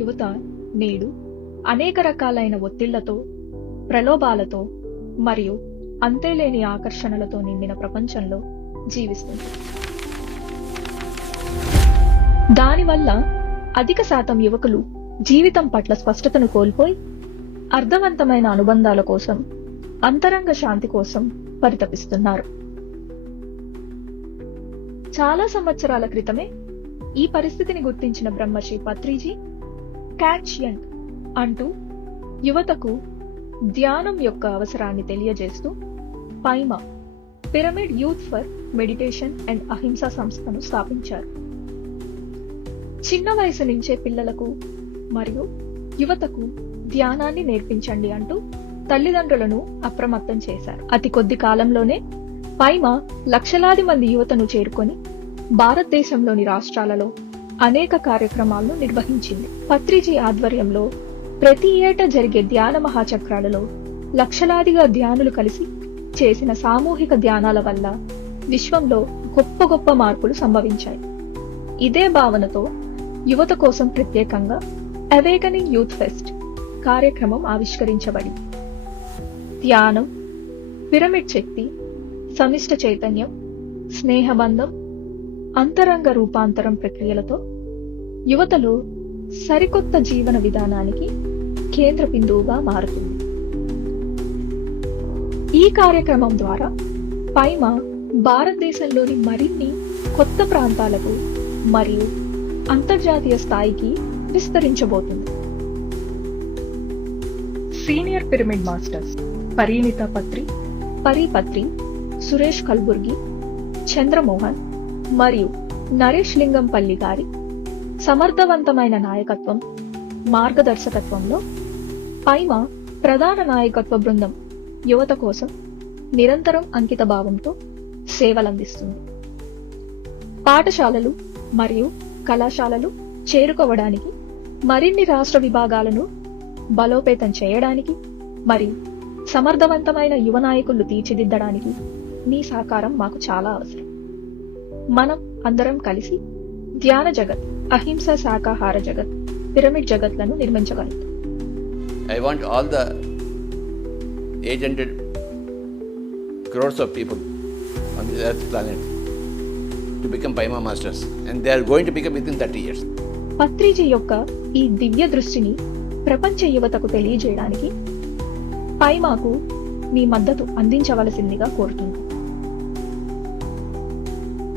యువత నేడు అనేక రకాలైన ఒత్తిళ్లతో, ప్రలోభాలతో మరియు అంతేలేని ఆకర్షణలతో నిండిన ప్రపంచంలో జీవిస్తుంది. దానివల్ల అధిక శాతం యువకులు జీవితం పట్ల స్పష్టతను కోల్పోయి అర్థవంతమైన అనుబంధాల కోసం, అంతరంగ శాంతి కోసం పరితపిస్తున్నారు. చాలా సంవత్సరాల క్రితమే ఈ పరిస్థితిని గుర్తించిన బ్రహ్మశ్రీ పత్రిజీ క్యాచ్ యంగ్ అంటూ యువతకు ధ్యానం యొక్క అవసరాన్ని తెలియజేస్తూ పైమా pyramid youth for meditation and Ahimsa సంస్థను స్థాపించారు. చిన్న వయసు నుంచే పిల్లలకు మరియు యువతకు ధ్యానాన్ని నేర్పించండి అంటూ తల్లిదండ్రులను అప్రమత్తం చేశారు. అతి కొద్ది కాలంలోనే పైమా లక్షలాది మంది యువతను చేరుకొని భారతదేశంలోని రాష్ట్రాలలో అనేక కార్యక్రమాలను నిర్వహించింది. పత్రిజీ ఆధ్వర్యంలో ప్రతి ఏటా జరిగే ధ్యాన మహాచక్రాలలో లక్షలాదిగా ధ్యానులు కలిసి చేసిన సామూహిక ధ్యానాల వల్ల విశ్వంలో గొప్ప గొప్ప మార్పులు సంభవించాయి. ఇదే భావనతో యువత కోసం ప్రత్యేకంగా అవేకనింగ్ యూత్ ఫెస్ట్ కార్యక్రమం ఆవిష్కరించబడింది. ధ్యానం, పిరమిడ్ శక్తి, సమిష్ట చైతన్యం, స్నేహబంధం, అంతరంగ రూపాంతరం ప్రక్రియలతో యువతలో సరికొత్త జీవన విధానానికి కేంద్ర బిందువుగా మారుతుంది. ఈ కార్యక్రమం ద్వారా పైమా భారతదేశంలోని మరిన్ని కొత్త ప్రాంతాలకు మరియు అంతర్జాతీయ స్థాయికి విస్తరించబోతుంది. సీనియర్ పిరమిడ్ మాస్టర్స్ పరిణీత పత్రి, సురేష్ కల్బుర్గి, చంద్రమోహన్ మరియు నరేష్ లింగంపల్లి గారి సమర్థవంతమైన నాయకత్వం, మార్గదర్శకత్వంలో పైమా ప్రధాన నాయకత్వ బృందం యువత కోసం నిరంతరం అంకిత భావంతో సేవలందిస్తుంది. పాఠశాలలు మరియు కళాశాలలు చేరుకోవడానికి, మరిన్ని రాష్ట్ర విభాగాలను బలోపేతం చేయడానికి మరియు సమర్థవంతమైన యువ నాయకులు తీర్చిదిద్దడానికి మీ సహకారం మాకు చాలా అవసరం. మనం అందరం కలిసి ధ్యాన జగత్, అహింస శాకాహార జగత్, pyramid జగత్లను నిర్మించగలుగుతాం. I want all the 800 crores of people on this earth planet to become Paima Masters, and they are going to become within 30 years. Patriji యొక్క ఈ దివ్య దృష్టిని ప్రపంచ యువతకు తెలియజేయడానికి పైమాకు మీ మద్దతు అందించవలసిందిగా కోరుతున్నాను.